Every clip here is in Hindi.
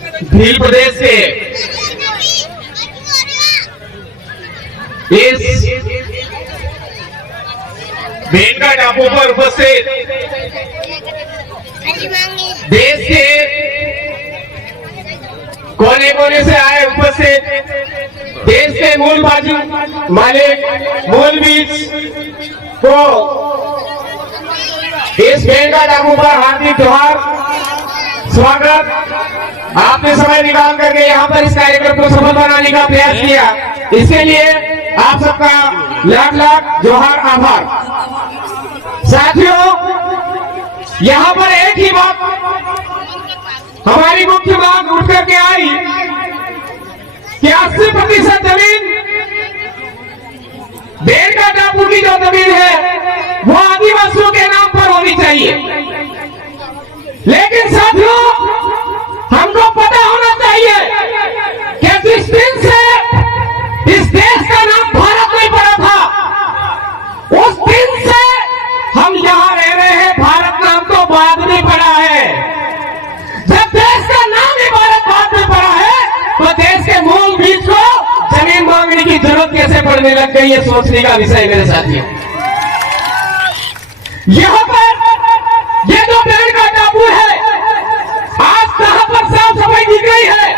भील प्रदेश से इस भेंटघाट टापू पर उपस्थित देश के कोने कोने से आए उपस्थित देश के मूल बाजू मालिक मूल बीच को इस भेंटघाट टापू पर हार्दिक त्योहार स्वागत। आपने समय निकाल करके यहाँ पर इस कार्यक्रम को सफल बनाने का प्रयास किया, इसके लिए आप सबका लाख लाख जोहार आभार। साथियों, यहाँ पर एक ही बात हमारी मुख्य मांग उठ करके आई कि 80% जमीन भेंटघाट टापू की जो जमीन है वो आदिवासियों के नाम पर होनी चाहिए। लेकिन साथियों, हमको पता होना चाहिए कि जिस दिन से इस देश का नाम भारत नहीं पड़ा था, उस दिन से हम यहाँ रह रहे हैं। भारत नाम तो बाद में पड़ा है। जब देश का नाम ही भारत बाद में पड़ा है, तो देश के मूल बीज को जमीन मांगने की जरूरत कैसे पड़ने लग गई, ये सोचने का विषय मेरे साथियों। यहाँ पर ये जो भेंटघाट टापू है, आज कहां पर साफ सफाई दिख रही है,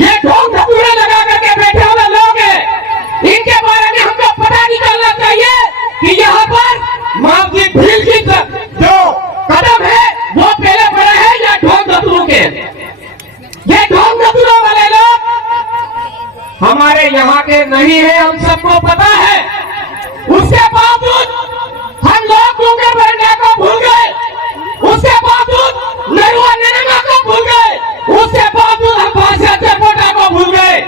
ये ढोंग धतूरे लगा करके बैठे हुए लोग हैं। इनके बारे में हमको पता निकालना चाहिए कि यहाँ पर मावजी भील की जो कदम है वो पहले पड़े हैं या ढोंग धतूरों के। ये ढोंग धतूरों वाले लोग हमारे यहाँ के नहीं है, हम सबको पता है। उसके बावजूद हम लोग डूंगर बरंडा को भूल गए, उसके बावजूद नरुआ नैना को भूल गए, उसके बावजूद हम भाषा चरपोटा को भूल गए।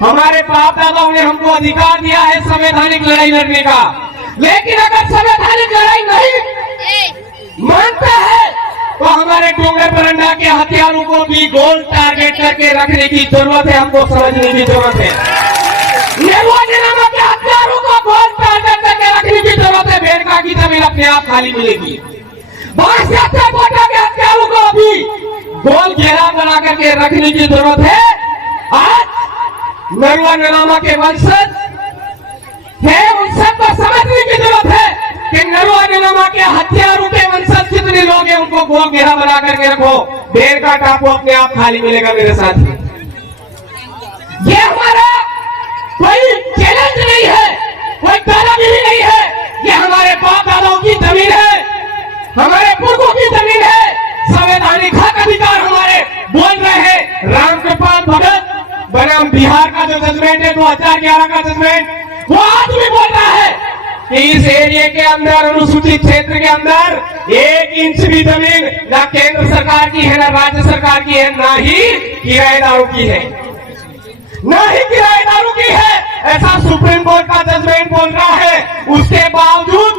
हमारे बाप दादाओं ने हमको अधिकार दिया है संवैधानिक लड़ाई लड़ने का, लेकिन अगर संवैधानिक लड़ाई नहीं मानता है तो हमारे डूंगर बरंडा के हथियारों को भी गोल टारगेट करके रखने की जरूरत है, हमको समझने की जरूरत है। नरुआ नैना के हथियारों को गोल टारगेट करके रखने की जरूरत है। भेंटघाट की जमीन अपने आप खाली मिलेगी। भाषा चरपोटा के हथियारों को भी गोल घेरा बना करके रखने की जरूरत है। आज नरुआ नैना के वंशज है, उन सबको समझने की जरूरत है कि नरुआ नैना के हथियारों के वंशज कितने लोग हैं, उनको गोल घेरा बना करके रखो। भेंटघाट टापू अपने आप खाली मिलेगा मेरे साथी। ये हमारा कोई चैलेंज नहीं है, कोई दादागिरी नहीं है। ये हमारे बाप दादाओं की जमीन है, हमारे पुरखों की जमीन है। संवैधानिक हक अधिकार हमारे बोल रहे हैं। रामकृपाल भगत बनाम बिहार का जो जजमेंट है 2011 का जजमेंट, वो आज भी बोल रहा है कि इस एरिया के अंदर, अनुसूचित क्षेत्र के अंदर 1 इंच भी जमीन ना केंद्र सरकार की है, ना राज्य सरकार की है, ना ही किराएदारों की है, ना ही किराएदारों की है। ऐसा सुप्रीम कोर्ट का जजमेंट बोल रहा है। उसके बावजूद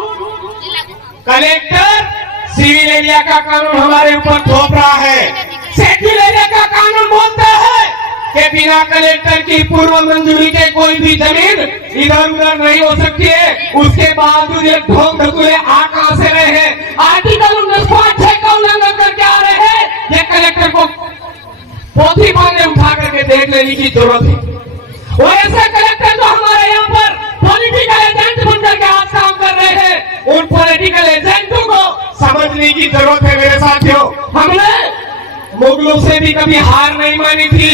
कलेक्टर सिविल एरिया का कानून हमारे ऊपर थोप रहा है। शेड्यूल एरिया का कानून बोलता है कि बिना कलेक्टर की पूर्व मंजूरी के कोई भी जमीन इधर उधर नहीं हो सकती है। उसके बावजूद ये ढोंग धतूरे आ कहां से रहे हैं? आर्टिकल 19.6 का उल्लंघन करके आ रहे हैं। ये कलेक्टर को पोथी माने उठा करके देख लेने की जरूरत है। और ऐसे कलेक्टर जो हमारे यहाँ पर पॉलिटिकल एजेंट बनकर के आज काम कर रहे हैं, उन पॉलिटिकल एजेंटों को समझने की जरूरत है मेरे साथियों। हमने मुगलों से भी कभी हार नहीं मानी थी,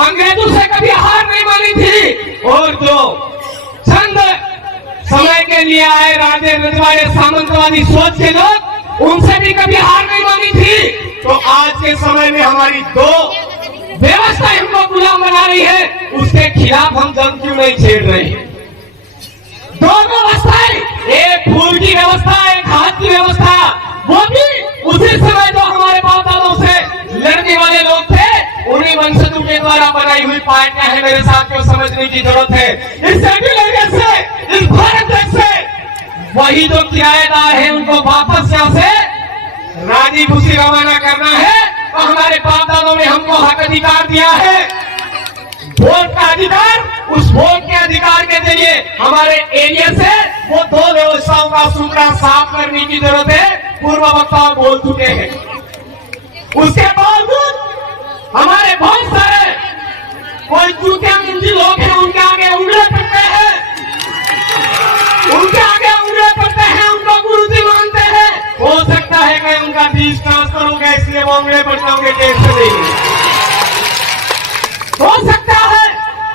अंग्रेजों से कभी हार नहीं मानी थी, और जो चंद समय के लिए आए राजे रजवाड़े सामंतवादी सोच के लोग, उनसे भी कभी हार नहीं मानी थी। तो आज के समय में हमारी दो व्यवस्था हमको गुलाम बना रही है, उसके खिलाफ हम जंग क्यों नहीं छेड़ रहे हैं? दो व्यवस्थाएं, एक फूल की व्यवस्था, एक हाथ की व्यवस्था, वो भी उसी समय जो हमारे बाप दादों से लड़ने वाले लोग थे, उन्हीं वंशजों के द्वारा बनाई हुई पार्टियां हैं मेरे साथियों। समझने की जरूरत है। इस शेड्यूल से, इस भारत देश से वही जो किराएदार है उनको वापस यहाँ से राजी खुशी रवाना करना है। तो हमारे बाप दादों ने हमको हक अधिकार दिया है, वोट का अधिकार। उस वोट के अधिकार के जरिए हमारे एरिया से वो दो व्यवस्थाओं का सूत्रा साफ करने की जरूरत है। पूर्व वक्ता बोल चुके हैं। उसके बावजूद हमारे बहुत जाओगे, टेंशन नहीं हो सकता है,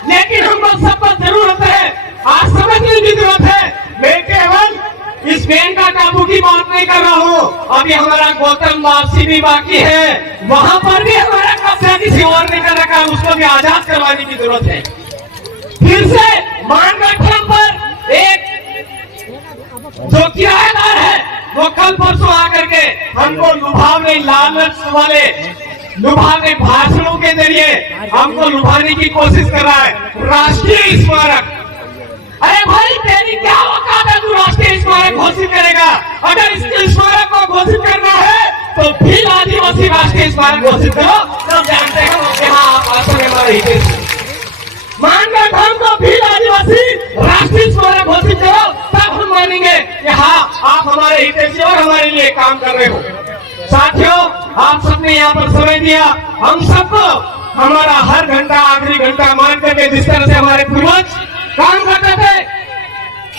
लेकिन हम लोग सबको जरूरत है, आज समझने की जरूरत है। मैं केवल इस पेन का टापू की बात नहीं कर रहा हूँ, अभी हमारा गौतम वापसी भी बाकी है, वहां पर भी हमारा कब्जा किसी और ने कर रखा है, उसको भी आजाद करवाने की जरूरत है। फिर से मानगढ़ पर एक जो किराएदार है वो कल परसों आकर के हमको लुभावने, लालच वाले लुभावने भाषणों के जरिए हमको लुभाने की कोशिश कर रहा है। राष्ट्रीय स्मारक, अरे भाई तेरी क्या औकात है, तू राष्ट्रीय स्मारक घोषित करेगा? अगर इस स्मारक को घोषित करना है तो भील आदिवासी राष्ट्रीय स्मारक घोषित करो, सब जानते हैं यहाँ आप आसन हमारे हित मानगढ़ धाम को भील आदिवासी राष्ट्रीय स्मारक घोषित करो, तब हम मानेंगे कि हाँ आप हमारे हितैषी और हमारे लिए काम कर रहे हो। साथियों, आप सबने यहाँ पर समय दिया, हम सबको हमारा हर घंटा आखिरी घंटा मान करके जिस तरह से हमारे पूर्वज काम करते थे,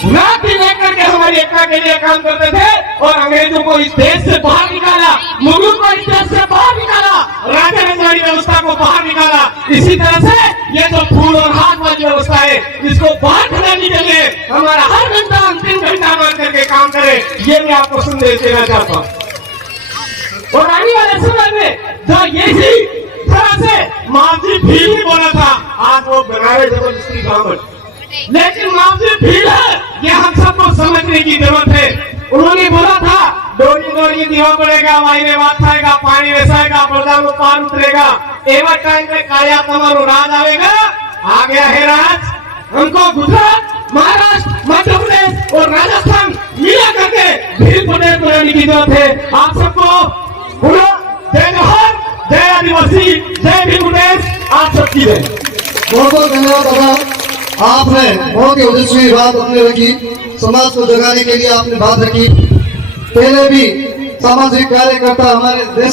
रात दिन एक करके हमारी एकता के लिए काम करते थे और अंग्रेजों को इस देश से बाहर निकाला, मुगलों को इस देश से बाहर निकाला, राजा रजवाड़ी व्यवस्था को बाहर निकाला। इसी तरह से ये जो फूल और हाथ वाली व्यवस्था है, इसको बाहर खिलाने के लिए हमारा हर घंटा अंतिम घंटा मान करके काम करे, ये मैं आपको संदेश देना चाहता हूँ। और आने वाले समय में जो यही तरह से मावजी भील ने बोला था, आज वो बनारस जबरदस्ती ब्राह्मण, लेकिन मावजी भील है, ये हम सबको समझने की जरूरत है। उन्होंने बोला था डोरी डोरी दीवा पड़ेगा, वाइने बात खाएगा, पानी वेसाएगा, बलदाम पान उतरेगा, एवं टाइम पे काया तुम्हारो राज आएगा। आ गया है राज, हमको गुजरात, महाराष्ट्र, मध्य प्रदेश और राजस्थान मिला करके भील प्रदेश बनाने की जरूरत है। आप सबको जय जोहर, जय आदिवासी, जय भील प्रदेश, आप सबकी जय। बहुत बहुत धन्यवाद दादा, आपने बहुत ही ओजस्वी बात अपने रखी, समाज को जगाने के लिए आपने बात रखी। पहले भी सामाजिक कार्यकर्ता हमारे देश